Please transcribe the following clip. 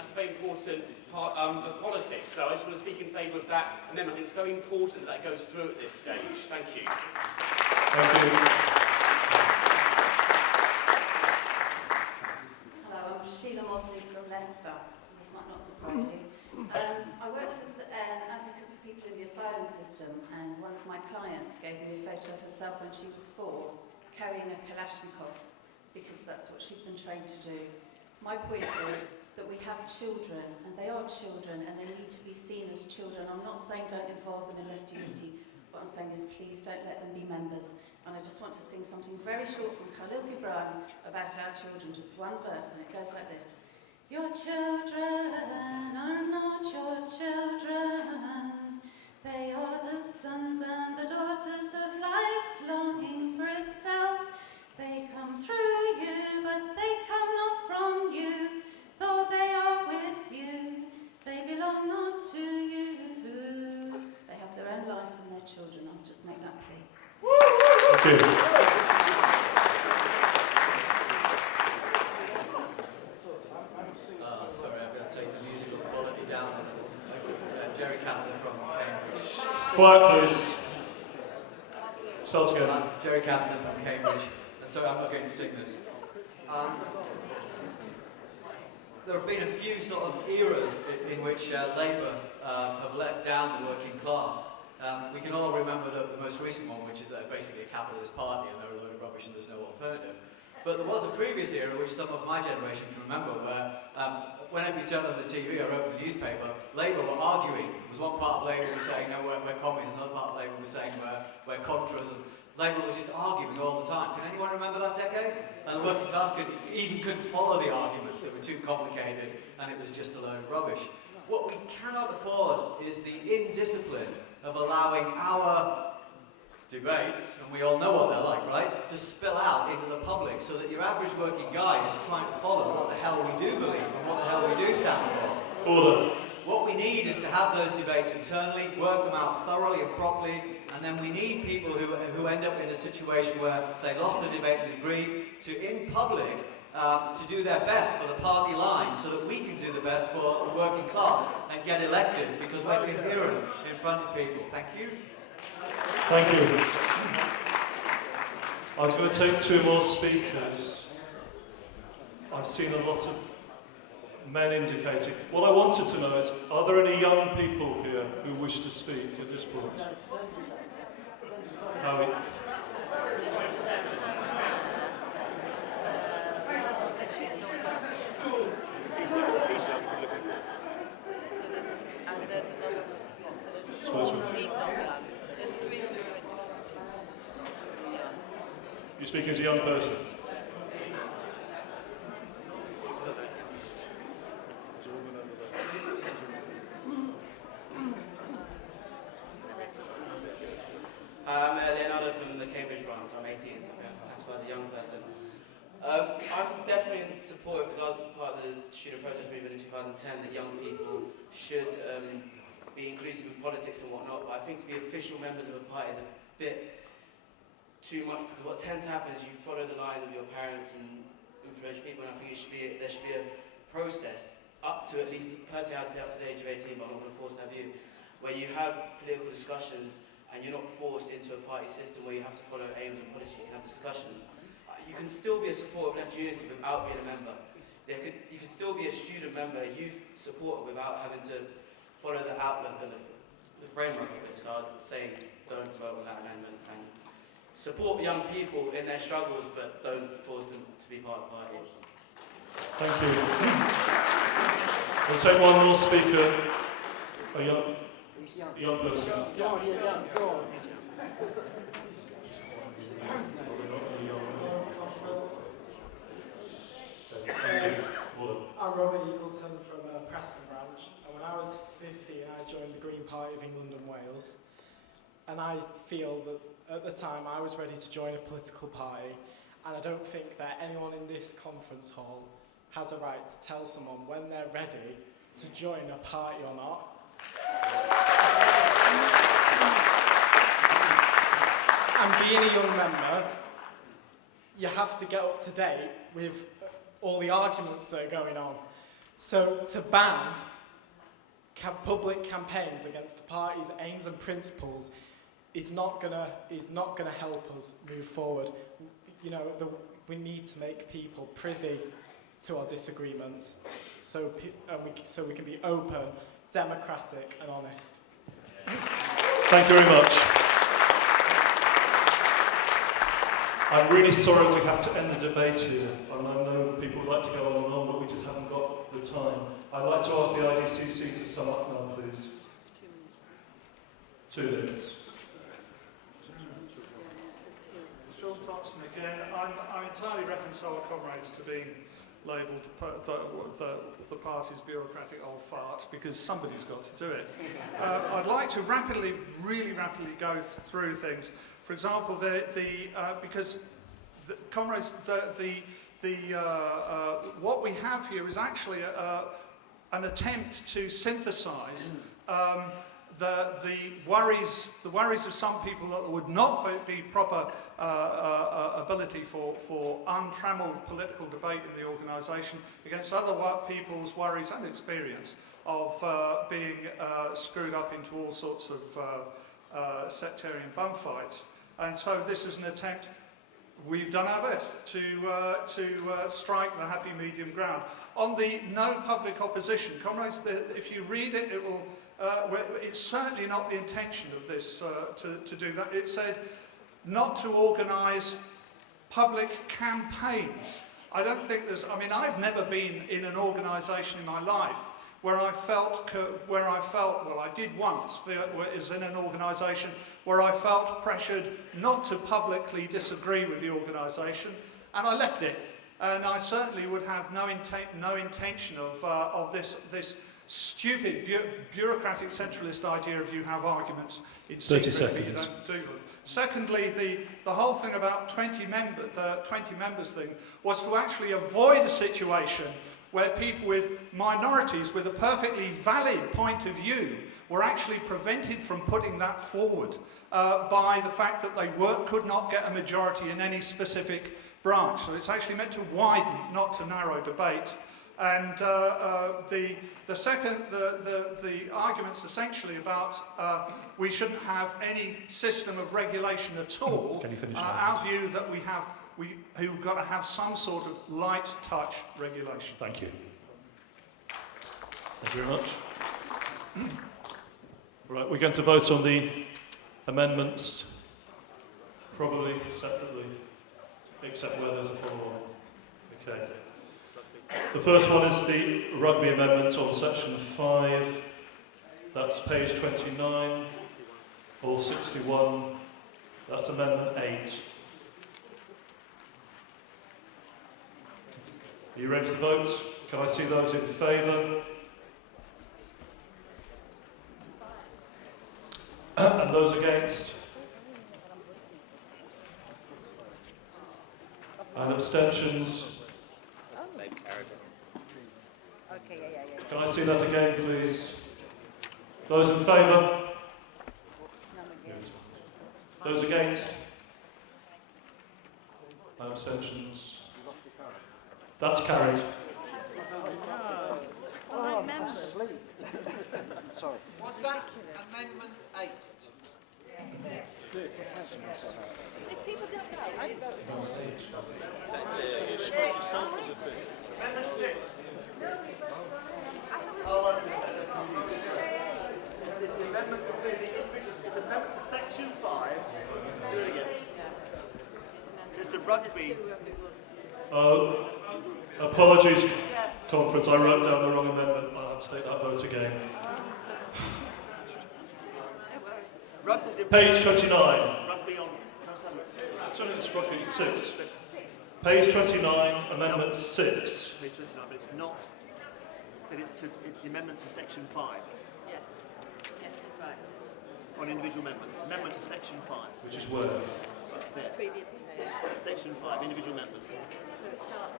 that's a very important part of politics. So I just want to speak in favour of that amendment. I think it's very important that goes through at this stage. Thank you. Thank you. Hello, I'm Shiela Mosley from Leicester, so this might not surprise you. I worked as an advocate for people in the asylum system, and one of my clients gave me a photo of herself when she was 4, carrying a Kalashnikov, because that's what she'd been trained to do. My point is that we have children, and they are children, and they need to be seen as children. I'm not saying don't involve them in left unity. What I'm saying is please don't let them be members. And I just want to sing something very short from Khalil Gibran about our children, just one verse, and it goes like this. Your children are not your children. They are the sons and the daughters of life's longing for itself. They come through you, but they come not from you. Though they are with you, they belong not to you. They have their own lives and their children. I'll just make that plea. Thank you. Sorry, I've got to take the musical quality down a little. Jerry Camden from Cambridge. Quiet, please. Start again. I'm Jerry Camden from Cambridge. Sorry, I'm not going to sing this. There have been a few sort of eras in which Labour have let down the working class. We can all remember the most recent one, which is basically a capitalist party, and they're a load of rubbish and there's no alternative. But there was a previous era, which some of my generation can remember, where whenever you turned on the TV or opened the newspaper, Labour were arguing. There was one part of Labour was saying, no, we're commies, another part of Labour was saying we're Contras, and Labour was just arguing all the time. Can anyone remember that decade? And the working class couldn't follow the arguments, they were too complicated, and it was just a load of rubbish. What we cannot afford is the indiscipline of allowing our debates, and we all know what they're like, right, to spill out into the public so that your average working guy is trying to follow what the hell we do believe and what the hell we do stand for. Order. What we need is to have those debates internally, work them out thoroughly and properly, and then we need people who end up in a situation where they lost the debate and agreed to, in public, to do their best for the party line so that we can do the best for the working class and get elected because we're coherent in front of people. Thank you. Thank you. I was going to take 2 more speakers. I've seen a lot of men indicating. What I wanted to know is, are there any young people here who wish to speak at this point? Howie? You're speaking as a young person? I'm Leonardo from the Cambridge branch. I'm 18, so I'm classified as a young person. I'm definitely supportive, because I was part of the student protest movement in 2010, that young people should be inclusive in politics and whatnot, but I think to be official members of a party is a bit too much, because what tends to happen is you follow the lines of your parents and influential people, and I think there should be a process up to, at least personally I'd say up to the age of 18, but I'm not going to force that view, where you have political discussions and you're not forced into a party system where you have to follow aims and policy. You can have discussions. You can still be a supporter of left unity without being a member. You can still be a student member, a youth supporter, without having to follow the outlook and the framework of it. So I'd say don't vote on that amendment and support young people in their struggles, but don't force them to be part of the party. Thank you. We'll take one more speaker. A young person. I'm Robby Egelton from Preston branch, and when I was 15 I joined the Green Party of England and Wales, and I feel that at the time I was ready to join a political party, and I don't think that anyone in this conference hall has a right to tell someone when they're ready to join a party or not. And being a young member, you have to get up to date with all the arguments that are going on. So to ban public campaigns against the party's aims and principles is not gonna help us move forward. You know, we need to make people privy to our disagreements, so we can be open, democratic, and honest. Thank you very much. I'm really sorry we have to end the debate here. I know people would like to go on and on, but we just haven't got the time. I'd like to ask the IDCC to sum up now, please. 2 minutes. Shaun Thompson again. I'm entirely reconciled, comrades, to being labelled the party's bureaucratic old fart, because somebody's got to do it. I'd like to really rapidly go through things. For example, because comrades, what we have here is actually an attempt to synthesise the worries of some people that there would not be proper ability for untrammeled political debate in the organisation against other people's worries and experience of being screwed up into all sorts of sectarian bum fights. And so this is an attempt. We've done our best to strike the happy medium ground. On the no public opposition, comrades, if you read it, it will. It's certainly not the intention of this to do that. It said not to organise public campaigns. I don't think there's. I mean, I've never been in an organisation in my life where I felt. Well, I did once. Is in an organisation where I felt pressured not to publicly disagree with the organisation, and I left it. And I certainly would have no intention of this stupid bureaucratic centralist idea of you have arguments in secret but you don't do them. Secondly, the whole thing about the 20 members thing was to actually avoid a situation where people with minorities with a perfectly valid point of view were actually prevented from putting that forward by the fact that they could not get a majority in any specific branch. So it's actually meant to widen, not to narrow debate. And the arguments essentially about we shouldn't have any system of regulation at all. Can you finish our view that we've got to have some sort of light touch regulation. Thank you. Thank you very much. Right, we're going to vote on the amendments, probably separately, except where there's a follow-on. Okay. The first one is the Rugby amendment on section 5. That's page 29, or 61. That's amendment 8. Are you ready to vote? Can I see those in favour? And those against? And abstentions? Can I see that again, please? Those in favour? Those against? And abstentions? That's carried. Sorry. Was that Amendment 8? If people don't know, I don't know. Amendment 6. It's the amendment to section 5. Do it again. Just the rugby. Oh, apologies, conference. I wrote down the wrong amendment. I'll have to take that vote again. Page 29. Rugby on. Sorry, it's rugby 6. Page 29, amendment 6. Page 29, but it's not. But it's the amendment to section 5. Yes, that's right. On individual amendments. Amendment to section 5. Which is where? Right there. Previous page. Section 5, individual amendment. So it starts